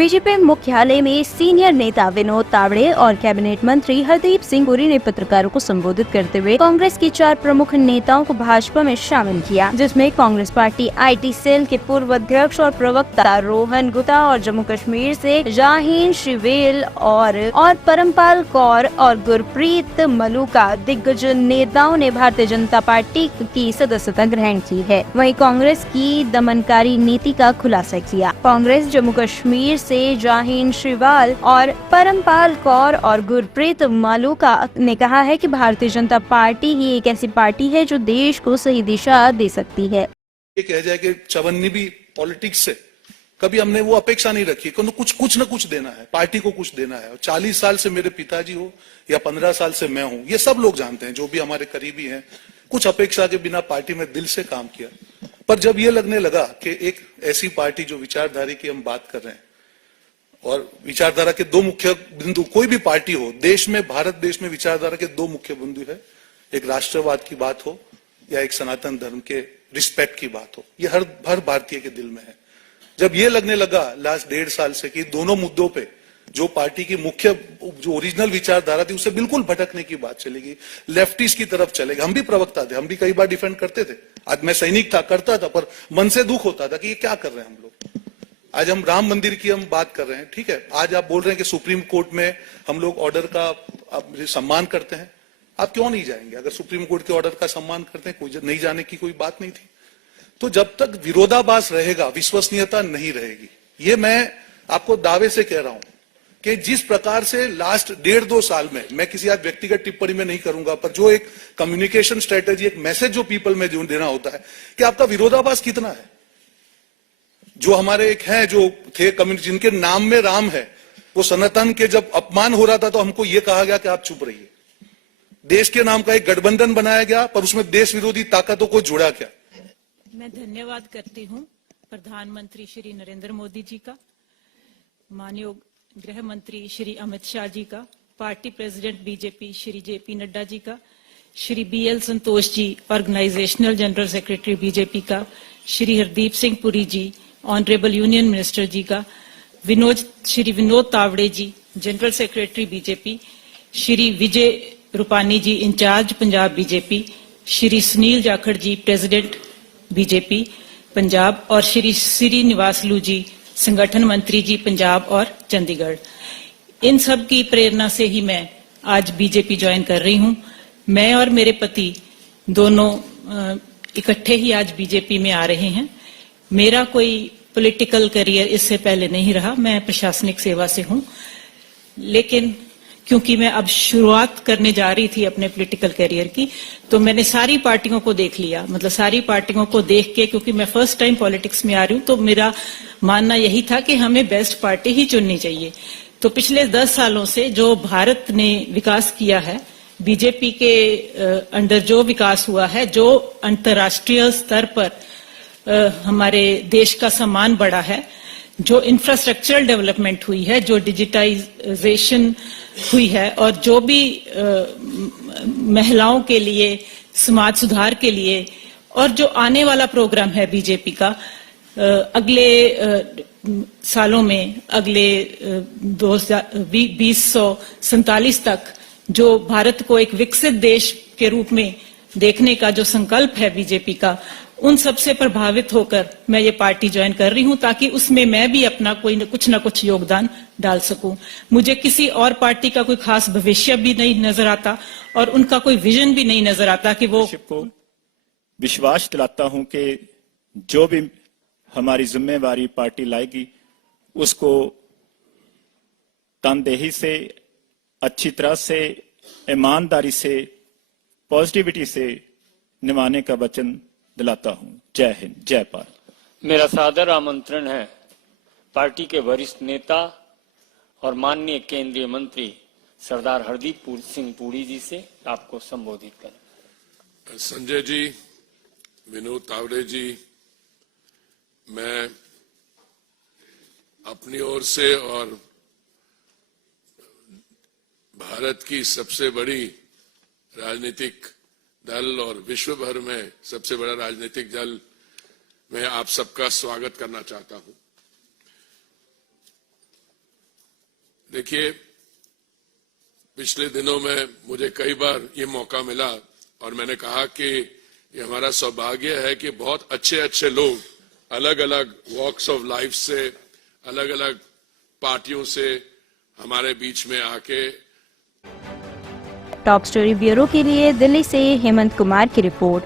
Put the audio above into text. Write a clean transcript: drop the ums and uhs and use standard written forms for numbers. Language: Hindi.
बीजेपी मुख्यालय में सीनियर नेता विनोद तावड़े और कैबिनेट मंत्री हरदीप सिंह पुरी ने पत्रकारों को संबोधित करते हुए कांग्रेस के 4 प्रमुख नेताओं को भाजपा में शामिल किया, जिसमें कांग्रेस पार्टी IT सेल के पूर्व अध्यक्ष और प्रवक्ता रोहन गुप्ता और जम्मू कश्मीर से जाहीन श्रीवेल और परमपाल कौर और गुरप्रीत मलूका दिग्गज नेताओं ने भारतीय जनता पार्टी की सदस्यता ग्रहण की है। वहीं कांग्रेस की दमनकारी नीति का खुलासा किया। कांग्रेस जम्मू कश्मीर से जाहीन श्रीवाल और परमपाल कौर और गुरप्रीत मलूका ने कहा है कि भारतीय जनता पार्टी ही एक ऐसी पार्टी है जो देश को सही दिशा दे सकती है। ये कह जाए कि चवन्नी भी पॉलिटिक्स से कभी हमने वो अपेक्षा नहीं रखी कि कुछ न कुछ देना है, पार्टी को कुछ देना है। 40 साल से मेरे पिताजी हो या 15 साल से मैं हूं, ये सब लोग जानते हैं, जो भी हमारे करीबी हैं, कुछ अपेक्षा के बिना पार्टी में दिल से काम किया। पर जब ये लगने लगा कि एक ऐसी पार्टी जो विचारधारा की हम बात कर रहे हैं और विचारधारा के 2 मुख्य बिंदु, कोई भी पार्टी हो देश में, भारत देश में विचारधारा के 2 मुख्य बिंदु है, एक राष्ट्रवाद की बात हो या एक सनातन धर्म के रिस्पेक्ट की बात हो, ये हर भारतीय के दिल में है। जब ये लगने लगा लास्ट 1.5 साल से कि दोनों मुद्दों पे जो पार्टी की मुख्य जो ओरिजिनल विचारधारा थी उससे बिल्कुल भटकने की बात चलेगी, लेफ्टिस्ट की तरफ चलेगी। हम भी प्रवक्ता थे, हम भी कई बार डिफेंड करते थे। आज मैं सैनिक था, करता था, पर मन से दुख होता था कि ये क्या कर रहे हैं हम लोग। आज हम राम मंदिर की हम बात कर रहे हैं, ठीक है, आज आप बोल रहे हैं कि सुप्रीम कोर्ट में हम लोग ऑर्डर का सम्मान करते हैं। आप क्यों नहीं जाएंगे? अगर सुप्रीम कोर्ट के ऑर्डर का सम्मान करते हैं, कोई नहीं जाने की कोई बात नहीं थी। तो जब तक विरोधाभास रहेगा, विश्वसनीयता नहीं रहेगी। ये मैं आपको दावे से कह रहा हूं कि जिस प्रकार से लास्ट 1.5-2 साल में, मैं किसी आज व्यक्तिगत टिप्पणी में नहीं करूंगा, पर जो एक कम्युनिकेशन स्ट्रेटेजी, एक मैसेज जो पीपल में जो देना होता है कि आपका विरोधाभास कितना है। जो हमारे एक हैं जो थे कम्युनिटी, जिनके नाम में राम है, वो सनातन के जब अपमान हो रहा था तो हमको ये कहा गया कि आप चुप रहिए। देश के नाम का एक गठबंधन बनाया गया, पर उसमें देश विरोधी ताकतों को जोड़ा गया। मैं धन्यवाद करती हूं प्रधानमंत्री श्री नरेंद्र मोदी जी का, माननीय गृह मंत्री श्री अमित शाह जी का, party president BJP Shri JP Nadda ji का, Shri BL Santosh ji organisational general secretary BJP का, Shri Hardeep Singh Puri ji honourable union minister ji का, Shri Vinod Tawde ji general secretary BJP, Shri Vijay Rupani ji incharge Punjab BJP, Shri Sunil Jakhar ji president BJP Punjab और श्री श्रीनिवासलू जी संगठन मंत्री जी पंजाब और चंडीगढ़। इन सब की प्रेरणा से ही मैं आज बीजेपी ज्वाइन कर रही हूं। मैं और मेरे पति दोनों इकट्ठे ही आज बीजेपी में आ रहे हैं। मेरा कोई पॉलिटिकल करियर इससे पहले नहीं रहा, मैं प्रशासनिक सेवा से हूं, लेकिन क्योंकि मैं अब शुरुआत करने जा रही थी अपने पॉलिटिकल करियर की, तो मैंने सारी पार्टियों को देख लिया। मतलब सारी पार्टियों को देख के, क्योंकि मैं फर्स्ट टाइम पॉलिटिक्स में आ रही हूं, तो मेरा मानना यही था कि हमें बेस्ट पार्टी ही चुननी चाहिए। तो पिछले 10 सालों से जो भारत ने विकास किया है, बीजेपी के अंडर जो विकास हुआ है, जो अंतर्राष्ट्रीय स्तर पर हमारे देश का सम्मान बढ़ा है, जो इंफ्रास्ट्रक्चरल डेवलपमेंट हुई है, जो डिजिटाइजेशन हुई है और जो भी महिलाओं के लिए, समाज सुधार के लिए और जो आने वाला प्रोग्राम है बीजेपी का अगले सालों में, अगले 2047 तक जो भारत को एक विकसित देश के रूप में देखने का जो संकल्प है बीजेपी का, उन सब से प्रभावित होकर मैं ये पार्टी ज्वाइन कर रही हूं, ताकि उसमें मैं भी अपना कुछ ना कुछ योगदान डाल सकूं। मुझे किसी और पार्टी का कोई खास भविष्य भी नहीं नजर आता और उनका कोई विजन भी नहीं नजर आता कि वो को विश्वास दिलाता हूं कि जो भी हमारी जिम्मेवारी पार्टी लाएगी उसको तनदेही से, अच्छी तरह से, ईमानदारी से, पॉजिटिविटी से निभाने का वचन दिलाता हूं। जय हिंद, जय भारत। मेरा सादर आमंत्रण है पार्टी के वरिष्ठ नेता और माननीय केंद्रीय मंत्री सरदार हरदीप सिंह पुरी जी से आपको संबोधित करें। संजय जी, विनोद तावड़े जी, मैं अपनी ओर से और भारत की सबसे बड़ी राजनीतिक दल और विश्व भर में सबसे बड़ा राजनीतिक दल में आप सबका स्वागत करना चाहता हूं। देखिए, पिछले दिनों में मुझे कई बार ये मौका मिला और मैंने कहा कि ये हमारा सौभाग्य है कि बहुत अच्छे अच्छे लोग अलग अलग वॉक्स ऑफ लाइफ से, अलग अलग पार्टियों से हमारे बीच में आके। टॉप स्टोरी ब्यूरो के लिए दिल्ली से हेमंत कुमार की रिपोर्ट।